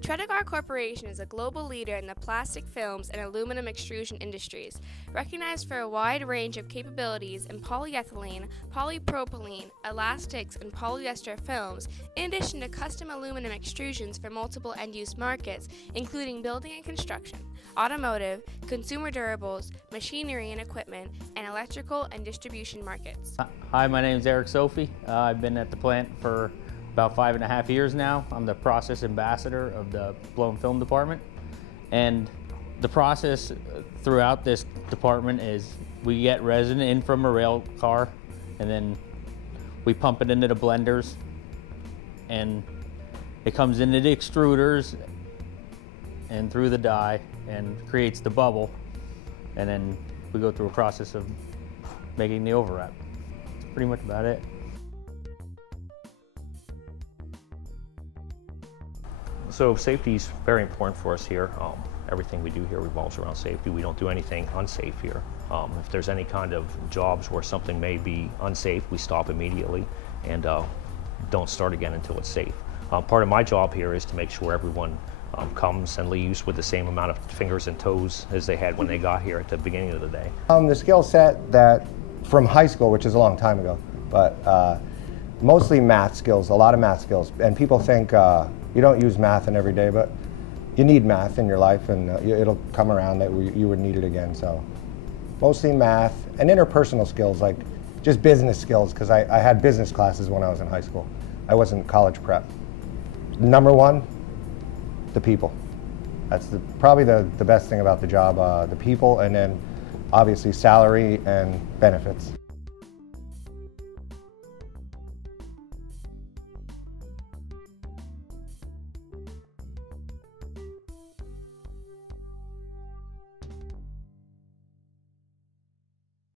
Tredegar Corporation is a global leader in the plastic films and aluminum extrusion industries, recognized for a wide range of capabilities in polyethylene, polypropylene, elastics, and polyester films, in addition to custom aluminum extrusions for multiple end-use markets, including building and construction, automotive, consumer durables, machinery and equipment, and electrical and distribution markets. Hi, my name is Berks Schuylkill. I've been at the plant for about 5.5 years now. I'm the process ambassador of the blown film department. And the process throughout this department is we get resin in from a rail car, and then we pump it into the blenders, and it comes into the extruders and through the die and creates the bubble, and then we go through a process of making the overwrap. That's pretty much about it. So safety is very important for us here. Everything we do here revolves around safety. We don't do anything unsafe here. If there's any kind of jobs where something may be unsafe, we stop immediately and don't start again until it's safe. Part of my job here is to make sure everyone comes and leaves with the same amount of fingers and toes as they had when they got here at the beginning of the day. The skill set that from high school, which is a long time ago, but mostly math skills, a lot of math skills. And people think you don't use math in every day, but you need math in your life, and it'll come around that you would need it again. So mostly math and interpersonal skills, like just business skills, because I had business classes when I was in high school. I wasn't college prep. Number one, the people. That's probably the best thing about the job, the people, and then obviously salary and benefits.